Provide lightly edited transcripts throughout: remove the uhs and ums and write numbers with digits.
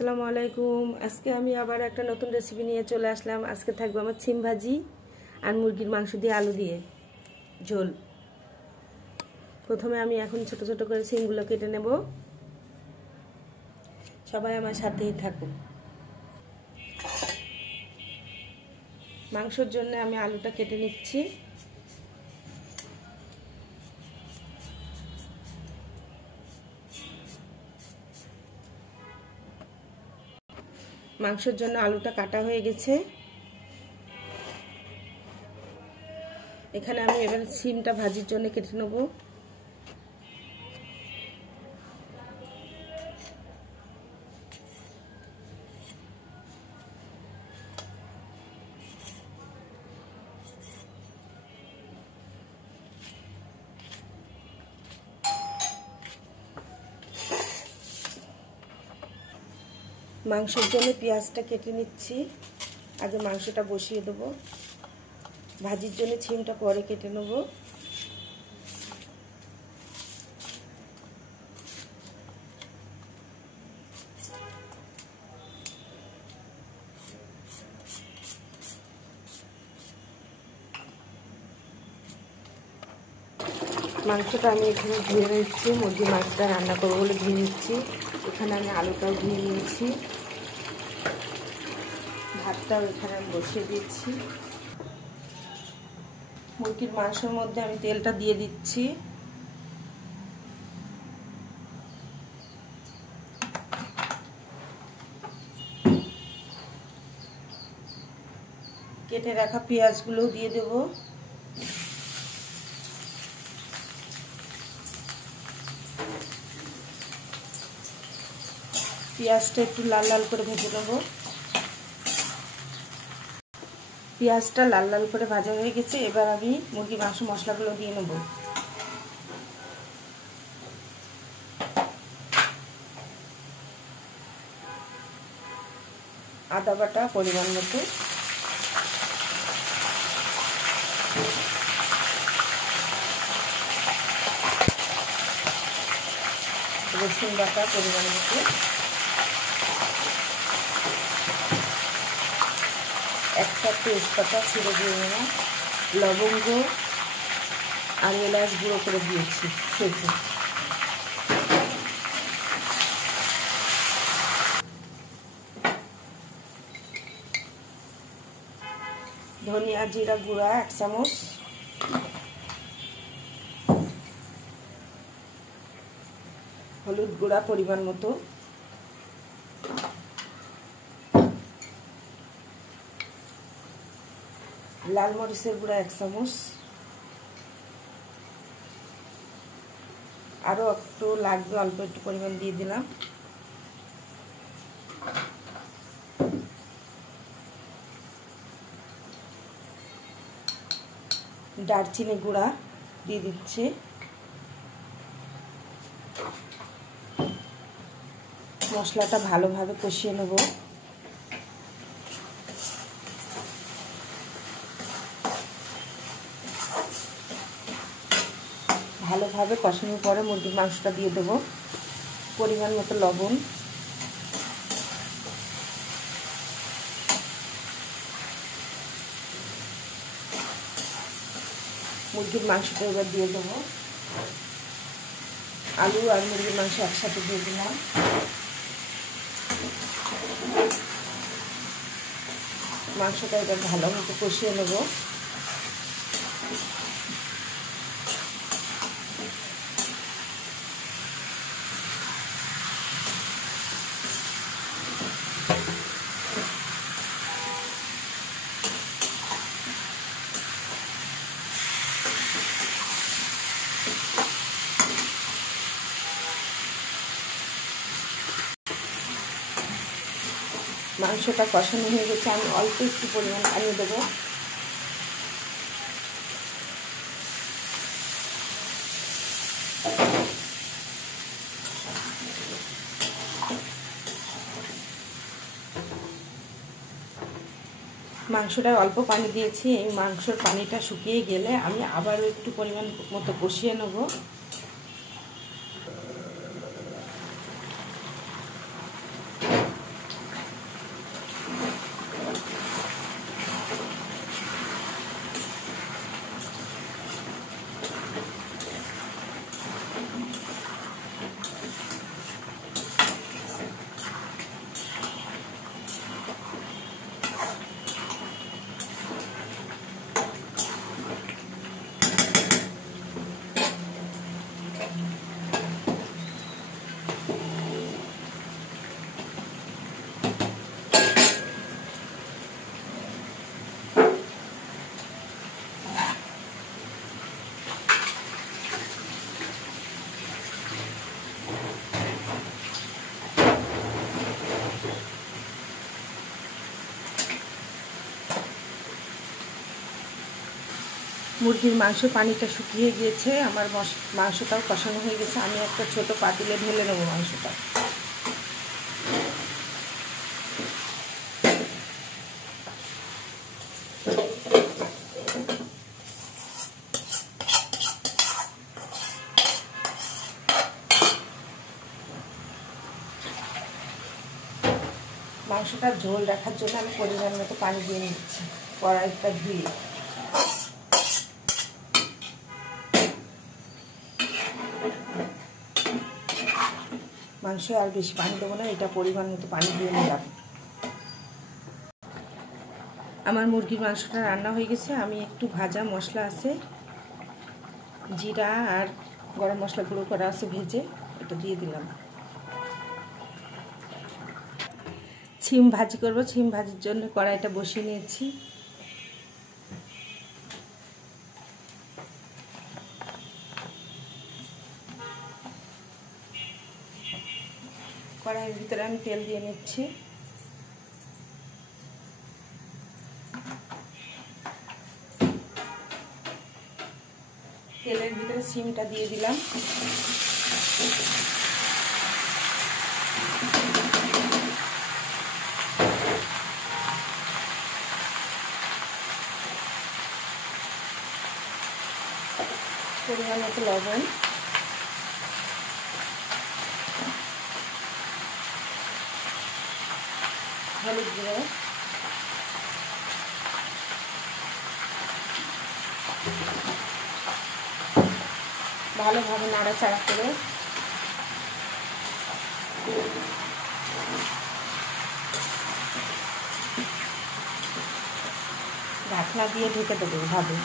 আসসালামু আলাইকুম। আজকে আমি আবার একটা নতুন রেসিপি নিয়ে চলে আসলাম। আজকে থাকবে আমার সিম ভাজি আর মুরগির মাংস দিয়ে আলু দিয়ে ঝোল। প্রথমে আমি এখন ছোট ছোট করে সিমগুলো কেটে নেব। সবাই আমার সাথেই থাকুন। মাংসের জন্য আমি আলুটা কেটে নিচ্ছি। মাংসের জন্য আলুটা কাটা হয়ে গেছে। এখানে আমি এবার সিমটা ভাজির জন্য কেটে নেব। মাংসের জন্য পেঁয়াজটা কেটে নিচ্ছি। আগে মাংসটা বসিয়ে দেবো। ভাজির জন্য সিমটা পরে কেটে নেব। মাংসটা আমি এখানে ধুয়ে নিচ্ছি। মুরগির মাংসটা রান্না করবো বলে ধুয়ে নিচ্ছি। এখানে আমি আলুটাও ধুয়ে নিয়েছি। ভাতটাও এখানে আমি বসিয়ে দিচ্ছি। মুরগির মাংসের মধ্যে আমি তেলটা দিয়ে দিচ্ছি। কেটে রাখা পেঁয়াজগুলো দিয়ে দেব। পেঁয়াজটা একটু লাল লাল করে ভেজে নেব। পেঁয়াজটা লাল লাল করে ভাজা হয়ে গেছে। এবার আমি মুরগির মাংস মশলাগুলো দিয়ে নেব। আদা বাটা পরিমাণ মতো, রসুন বাটা পরিমাণ মতো, একটা তেজপাতা ছিঁড়ে দিয়ে নেওয়া, লবঙ্গ আর এলাচ গুঁড়ো করে দিয়েছি ছেঁচে। ধনিয়া জিরা গুঁড়া 1 চামচ, হলুদ গুঁড়া পরিমাণ মতো, লাল মরিচের গুঁড়া 1 চামচ, আরও একটু লাগবে, অল্প একটু পরিমাণ দিয়ে দিলাম। দারচিনি গুঁড়া দিয়ে দিচ্ছি। মশলাটা ভালোভাবে কষিয়ে নেব। ভালোভাবে কষানোর পরে মুরগির মাংসটা দিয়ে দেবো। পরিমাণ মতো লবণ, মুরগির মাংসটা এবার দিয়ে দেবো। আলু আর মুরগির মাংস একসাথে দিয়ে দিলাম। মাংসটা এবার ভালোমতো কষিয়ে নেব। মাংসটা কষানো হয়ে গেছে। আমি অল্প একটু পরিমাণ পানি দেবো। মাংসটা অল্প পানি দিয়েছি। এই মাংসের পানিটা শুকিয়ে গেলে আমি আবারও একটু পরিমাণ মতো কষিয়ে নেব। মুরগির মাংস পানিটা শুকিয়ে গিয়েছে, আমার মাংসটাও কষানো হয়ে গেছে। আমি একটা ছোট পাতিলে ঢেলে নেবো মাংসটা। মাংসটা ঝোল রাখার জন্য আমি পরিমাণ মতো পানি দিয়ে নিচ্ছি কড়াইটা ধুয়ে। মাংসে আর বেশি পানি দেবো না, এটা পরিমাণ মতো পানি দিয়ে নিলাম। আমার মুরগির মাংসটা রান্না হয়ে গেছে। আমি একটু ভাজা মশলা আছে, জিরা আর গরম মশলা গুঁড়ো করা আছে ভেজে, এটা দিয়ে দিলাম। ছিম ভাজি করব, ছিম ভাজির জন্য কড়াইটা বসিয়ে নিয়েছি। কড়াইয়ের ভিতরে আমি তেল দিয়ে নিচ্ছি। তেলের ভিতরে সিমটা দিয়ে দিলাম। পরিমাণ মতো লবণ, হলুদ গুঁড়ো, ভালোভাবে নাড়াচাড়া করে ঢাকনা দিয়ে ঢেকে দেবো ভাবে।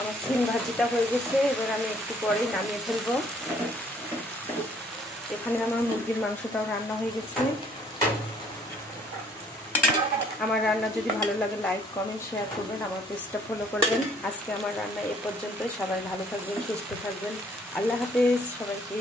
আমার সিম ভাজিটা হয়ে গেছে, এবার আমি একটু পরে নামিয়ে ফেলবো। এখানে আমার মুরগির মাংসটাও রান্না হয়ে গেছে। আমার রান্না যদি ভালো লাগে লাইক কমেন্ট শেয়ার করবেন, আমার পেজটা ফলো করবেন। আজকে আমার রান্না এ পর্যন্তই। সবাই ভালো থাকবেন, সুস্থ থাকবেন। আল্লাহ হাফেজ সবাইকে।